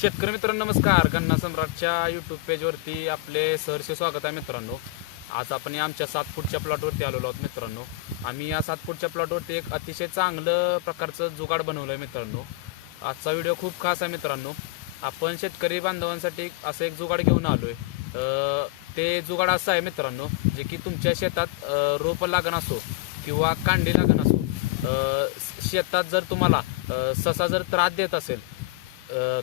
शेतकरी मित्रांनो नमस्कार. गन्ना सम्राटच्या यूट्यूब पेजवरती आपले सहर्ष स्वागत आहे मित्रांनो. आज आपण आमच्या 7 फूटच्या प्लॉटवरती आलेलो आहोत मित्रांनो. आम्ही या 7 फूटच्या प्लॉटवरती एक अतिशय चांगलं प्रकारचं जुगाड बनवलं आहे मित्रांनो. आजचा व्हिडिओ खूप खास आहे मित्रांनो. आपण शेतकरी बांधवांसाठी असं एक जुगाड घेऊन आलो आहे. ते जुगाड असं आहे मित्रांनो, जे की तुमच्या शेतात रोप लागण असो किंवा कांडी लागण असो, शेतात जर तुम्हाला ससा जर त्रास देत असेल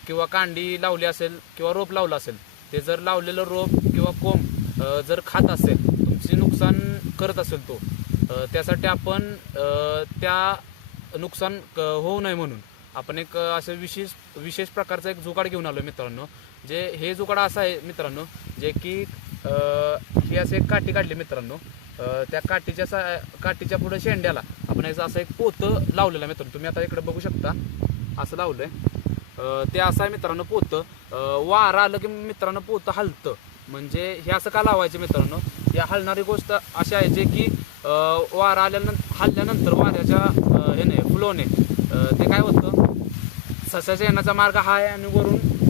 किंवा कांडी लावली असेल किंवा रोप लावलं असेल, ते जर लावलेलं रोप किंवा कोंब जर खात असेल, तुमचे नुकसान करत असेल तो, त्यासाठी आपण त्या नुकसान होऊ नये म्हणून आपण एक असं विशेष प्रकारचा एक जुगाड घेऊन आलो मित्रांनो. जे हे जुगाड असं आहे मित्रांनो, जे की ही असं एक काठी काढली मित्रांनो. त्या काठीच्या पुढे शेंड्याला आपण असं एक पोतं लावलेलं आहे मित्रांनो. तुम्ही आता इकडे बघू शकता, असं लावलंय. ते असं आहे मित्रांनो पोतं. वारा आलं की मित्रांनो पोतं हलतं. म्हणजे हे असं का लावायचं मित्रांनो, या हलणारी गोष्ट अशी आहे जे की वारा हल्ल्यानंतर वाऱ्याच्या ह्याने फ्लोने ते काय होतं, ससाच्या येण्याचा मार्ग हा आहे आणि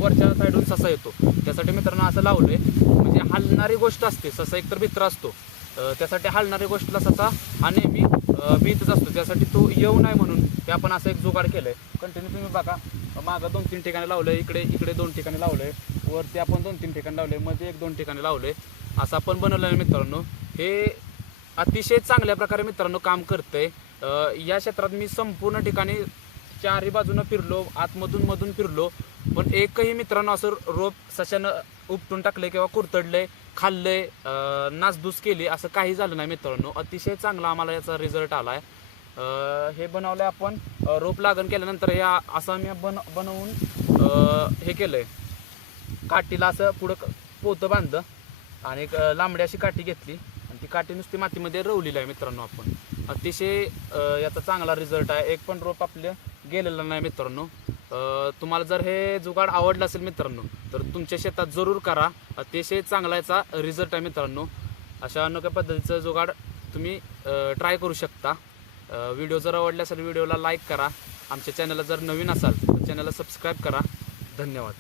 वरच्या साईडून ससा येतो. त्यासाठी मित्रांनो असं लावलंय. म्हणजे हलणारी गोष्ट असते, ससा एकतर भित्र असतो, त्यासाठी हलणारी गोष्टला ससा हा नेहमी भीतच असतो. त्यासाठी तो येऊ नये म्हणून ते आपण असं एक जुगाड केलंय. कंटिन्यू तुम्ही बघा, मागं 2-3 ठिकाणी लावलंय, इकडे 2 ठिकाणी लावलंय, वरती आपण 2-3 ठिकाणी लावलंय, मध्ये 1-2 ठिकाणी लावलंय. असं आपण बनवलं आहे मित्रांनो. हे अतिशय चांगल्या प्रकारे मित्रांनो काम करतंय. या क्षेत्रात मी संपूर्ण ठिकाणी चारही बाजूनं फिरलो, मधून फिरलो, पण एकही मित्रांनो असं रोप सशानं उपटून टाकले किंवा कुरतडले, खाल्ले, नासधूस केली असं काही झालं नाही मित्रांनो. अतिशय चांगला आम्हाला याचा रिझल्ट आलाय. हे बनवलं आपण रोप लागण केल्यानंतर हे असं मी बनवून हे केलंय. काठीला असं पुढं पोतं बांधलं आणि एक लांबडी अशी काठी घेतली आणि ती काठी नुसती मातीमध्ये रवलेली आहे मित्रांनो आपण. अतिशय याचा चांगला रिझल्ट आहे. एक पण रोप आपले गेलेलं नाही मित्रांनो. तुम्हाला जर हे जुगाड आवडलं असेल मित्रांनो, तर तुमच्या शेतात जरूर करा. अतिशय चांगला याचा रिझल्ट आहे मित्रांनो. अशा अनोख्या पद्धतीचं जुगाड तुम्ही ट्राय करू शकता. व्हिडिओ जर आवडला असेल व्हिडिओला लाईक करा. आमच्या चॅनलला जर नवीन असाल तर चॅनलला सबस्क्राईब करा. धन्यवाद.